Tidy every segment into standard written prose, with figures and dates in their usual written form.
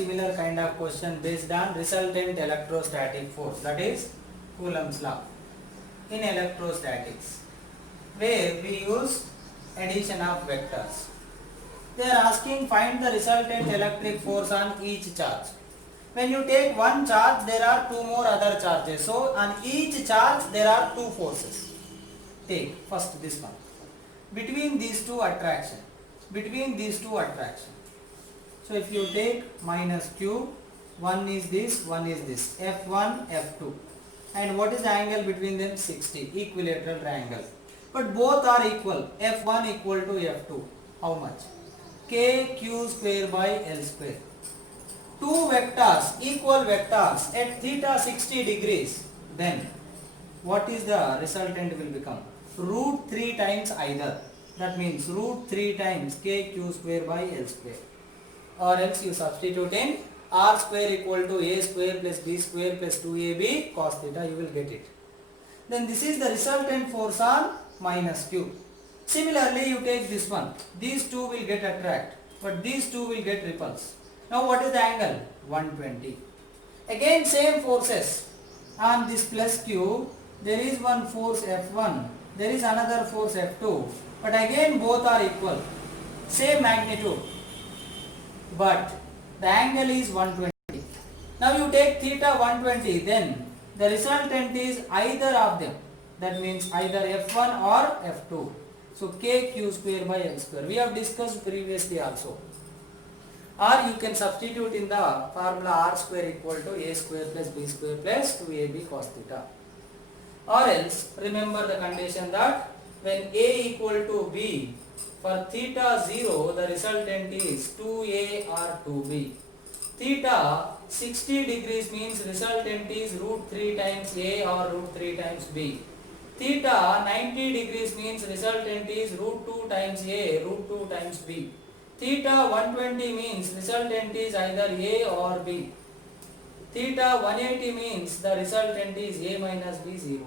similar kind of question based on resultant electrostatic force, that is Coulomb's law in electrostatics, where we use addition of vectors. They are asking find the resultant electric force on each charge. When you take one charge, there are two more other charges. So on each charge there are two forces. Take first this one. Between these two attraction. So if you take minus q, one is this, one is this. F1, F2. And what is the angle between them? 60. Equilateral triangle. But both are equal. F1 equal to F2. How much? KQ square by L square. Two vectors, equal vectors at theta 60 degrees. Then what is the resultant will become? Root 3 times either. That means root 3 times KQ square by L square. Or else you substitute in R square equal to A square plus B square plus 2AB cos theta, you will get it. Then this is the resultant force on minus Q. Similarly, you take this one. These two will get attract, but these two will get repulse. Now what is the angle? 120. Again same forces. On this plus Q, there is one force F1, there is another force F2, but again both are equal. Same magnitude. But the angle is 120. Now you take theta 120, then the resultant is either of them. That means either F1 or F2. So KQ square by L square. We have discussed previously also. Or you can substitute in the formula R square equal to A square plus B square plus 2AB cos theta. Or else remember the condition that when A equal to B, for theta 0 the resultant is 2A or 2B. Theta 60 degrees means resultant is root 3 times A or root 3 times B. Theta 90 degrees means resultant is root 2 times A, root 2 times B. Theta 120 means resultant is either A or B. Theta 180 means the resultant is A minus B 0.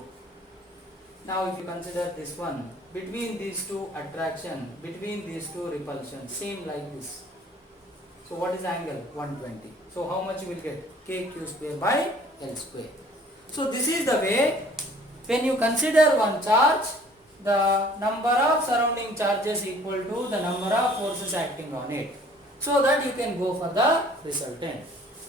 Now if you consider this one, between these two attraction, between these two repulsion, same like this. So what is the angle? 120. So how much you will get? KQ square by L square. So this is the way, when you consider one charge, the number of surrounding charges equal to the number of forces acting on it, so that you can go for the resultant.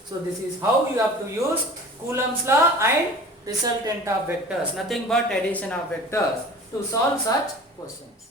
So this is how you have to use Coulomb's law and resultant of vectors, nothing but addition of vectors, to solve such questions.